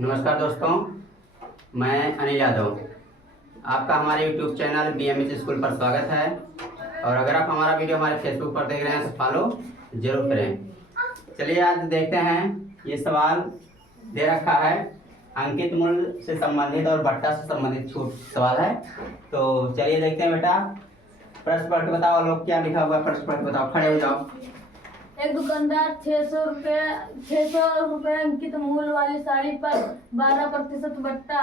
नमस्कार दोस्तों, मैं अनिल यादव। आपका हमारे YouTube चैनल BMH स्कूल पर स्वागत है। और अगर आप हमारा वीडियो हमारे फेसबुक पर देख रहे हैं तो फॉलो जरूर करें। चलिए आज देखते हैं, ये सवाल दे रखा है अंकित मूल्य से संबंधित और बट्टा से संबंधित छूट सवाल है। तो चलिए देखते हैं बेटा। प्रश्न पढ़ के बताओ लोग, क्या लिखा हुआ है प्रश्न पढ़ के बताओ। खड़े हो जाओ। एक दुकानदार 600 रुपये अंकित मूल्य वाली साड़ी पर 12% बट्टा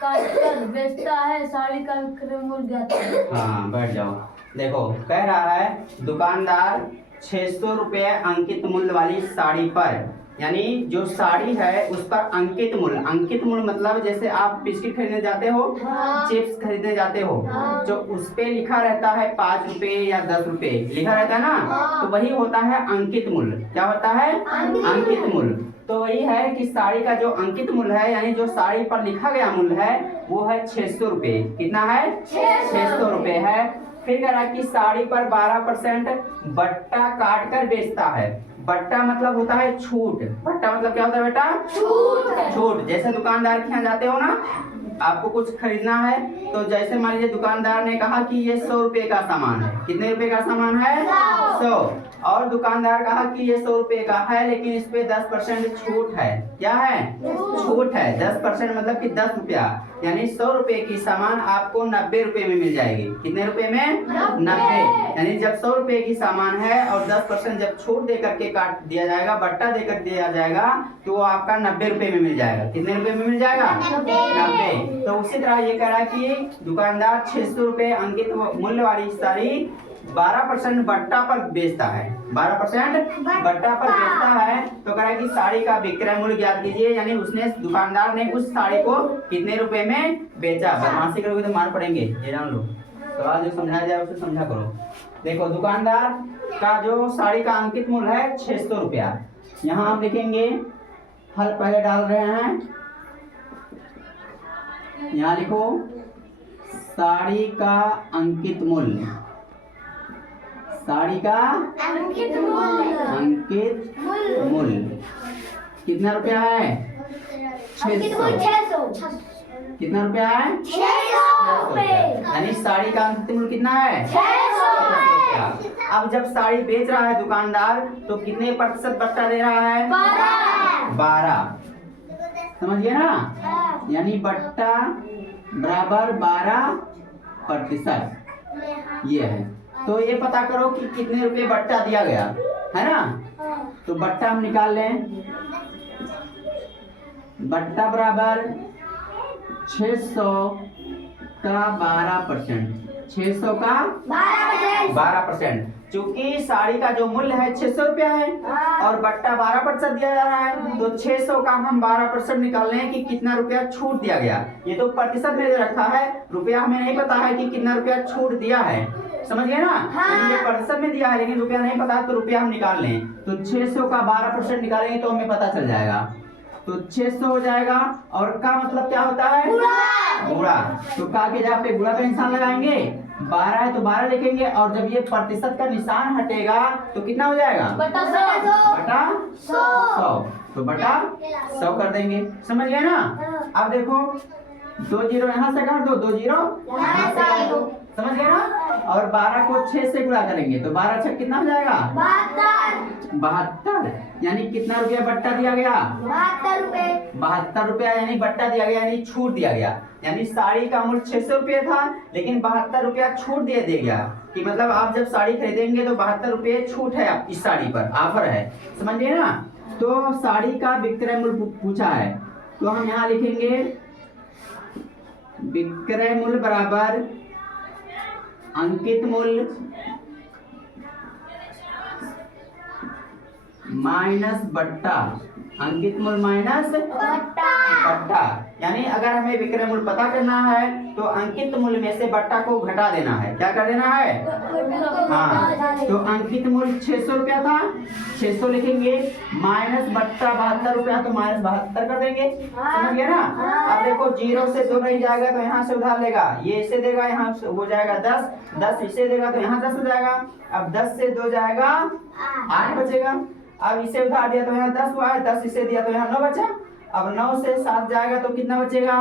काटकर बेचता है। साड़ी का विक्रय मूल्य ज्ञात करें। हाँ, बैठ जाओ। देखो, कह रहा है दुकानदार 600 रुपये अंकित मूल्य वाली साड़ी पर, यानी जो साड़ी है उस पर अंकित मूल्य मतलब जैसे आप बिस्किट खरीदने जाते हो, चिप्स खरीदने जाते हो, जो उस पे लिखा रहता है 5 रुपए या 10 रुपए लिखा रहता है ना, तो वही होता है अंकित मूल्य। क्या होता है? अंकित मूल्य। तो वही है कि साड़ी का जो अंकित मूल्य है, यानी जो साड़ी पर लिखा गया मूल्य है, वो है 600 रुपये। कितना है? 600 रुपये है। फिर कह रहा है कि साड़ी पर 12% बट्टा काट कर बेचता है। बट्टा मतलब होता है छूट। बट्टा मतलब क्या होता है बेटा? छूट। जैसे दुकानदार के यहाँ जाते हो ना, आपको कुछ खरीदना है, तो जैसे मान लीजिए दुकानदार ने कहा कि ये 100 रुपए का सामान है। कितने रुपए का सामान है? 100। और दुकानदार कहा कि ये 100 रुपए का है, लेकिन इस पे 10% छूट है। क्या है? छूट है। 10% मतलब कि 10 रुपया, यानी 100 रुपए की सामान आपको 90 रुपए में मिल जाएगी। कितने रुपए में? 90। यानी जब 100 रुपए की सामान है और 10% जब छूट दे करके काट दिया जाएगा, बट्टा देकर दिया जाएगा, तो वो आपका 90 रुपए में मिल जाएगा। कितने रुपए में मिल जाएगा? 90। तो उसी तरह ये कह रहा है कि दुकानदार 600 रुपए अंकित मूल्य वाली साड़ी 12% बट्टा पर बेचता है। 12% बट्टा पर बेचता है। तो कह रहा है कि साड़ी का विक्रय मूल्य ज्ञात कीजिए, यानी उसने दुकानदार ने उस साड़ी को कितने रुपए में बेचा। बदमाशी करोगे तो मार पड़ेंगे, ये जान लो। सवाल जो समझाया जाए उसे समझा करो। देखो, दुकानदार का जो साड़ी का अंकित मूल्य है 600 रुपया। यहाँ आप लिखेंगे, फल पहले डाल रहे हैं, यहाँ लिखो साड़ी का अंकित मूल्य। साड़ी का अंकित मूल्य कितना रुपया है? 600। कितना रुपया है? 600। यानी साड़ी का अंकित मूल्य कितना है? 600। अब जब साड़ी बेच रहा है दुकानदार, तो कितने प्रतिशत बट्टा दे रहा है? 12। समझिए ना, यानी बट्टा बराबर 12%। ये है। तो ये पता करो कि कितने रुपए बट्टा दिया गया है ना। तो बट्टा हम निकाल लें। बट्टा बराबर 600 का 12%। 600 का 12%। चूंकि साड़ी का जो मूल्य है 600 रुपया है और बट्टा 12% दिया जा रहा है, तो 600 का हम 12% निकाल लें कि कितना रुपया छूट दिया गया। ये तो प्रतिशत में दे रखा है, रुपया हमें नहीं पता है कि कितना रुपया छूट दिया है। समझ गए ना? ये प्रतिशत में दिया है, लेकिन रुपया नहीं पता है, तो रुपया हम निकाल लें। तो 600 का 12% निकालेंगे तो हमें पता चल जाएगा। तो 600 हो जाएगा। और का मतलब क्या होता है? गुणा। तो का के जगह पे गुणा का निशान लगाएंगे। 12 है तो 12 लिखेंगे, और जब ये प्रतिशत का निशान हटेगा तो कितना हो जाएगा? बटा 100। तो बटा 100 कर देंगे। समझ गए ना? अब देखो, 2 जीरो यहाँ से काट दो, 2 जीरो यहाँ से काट दो। समझ गए ना? और 12 को 6 से गुणा करेंगे तो 12 6 कितना हो जाएगा? 72। यानी कितना रुपया बट्टा दिया गया? 72 रुपया, यानी बट्टा दिया गया, यानी छूट दिया गया। यानी साड़ी का मूल्य 600 रुपये था, लेकिन 72 रुपया छूट दे दिया, कि मतलब आप जब साड़ी खरीदेंगे तो 72 रुपये छूट है इस साड़ी पर, ऑफर है। समझिए ना? तो साड़ी का विक्रय मूल्य पूछा है, तो हम यहाँ लिखेंगे विक्रय मूल्य बराबर अंकित मूल्य माइनस बट्टा। अंकित मूल्य माइनस बट्टा। यानी अगर हमें विक्रय मूल्य पता करना है तो अंकित मूल्य में से बट्टा को घटा देना है। क्या कर देना है? हाँ। तो अंकित मूल्य 600 रुपया था, 600 लिखेंगे, माइनस बट्टा 72 रुपया, तो माइनस 72 कर देंगे। समझ गए ना? अब देखो, 0 से 2 नहीं जाएगा तो यहाँ से उधार लेगा, ये इसे देगा, यहाँ हो जाएगा 10, 10 इसे देगा तो यहाँ 10 हो जाएगा। अब 10 से 2 जाएगा, 8 बचेगा। अब इसे उधार दिया तो यहाँ 10 हुआ है, 10 इसे दिया तो यहाँ 9 बचा। अब 9 से 7 जाएगा तो कितना बचेगा?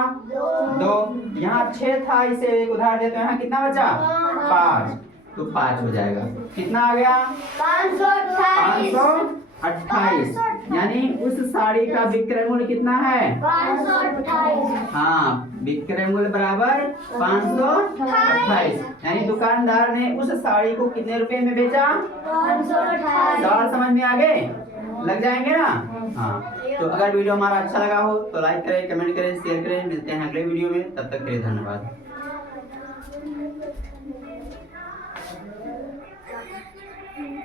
2। यहाँ 6 था, इसे एक उधार दिया तो यहाँ कितना बचा? 5, तो 5 हो जाएगा। कितना आ गया? 528। यानी उस साड़ी का विक्रय मूल्य कितना है? 528। हाँ, विक्रय मूल्य बराबर 528। यानी दुकानदार ने उस साड़ी को कितने रुपए में बेचा? 528। सवाल समझ में आ गए? लग जाएंगे ना? हाँ, तो अगर वीडियो हमारा अच्छा लगा हो तो लाइक करें, कमेंट करें, शेयर करें। मिलते हैं अगले वीडियो में, तब तक के लिए धन्यवाद।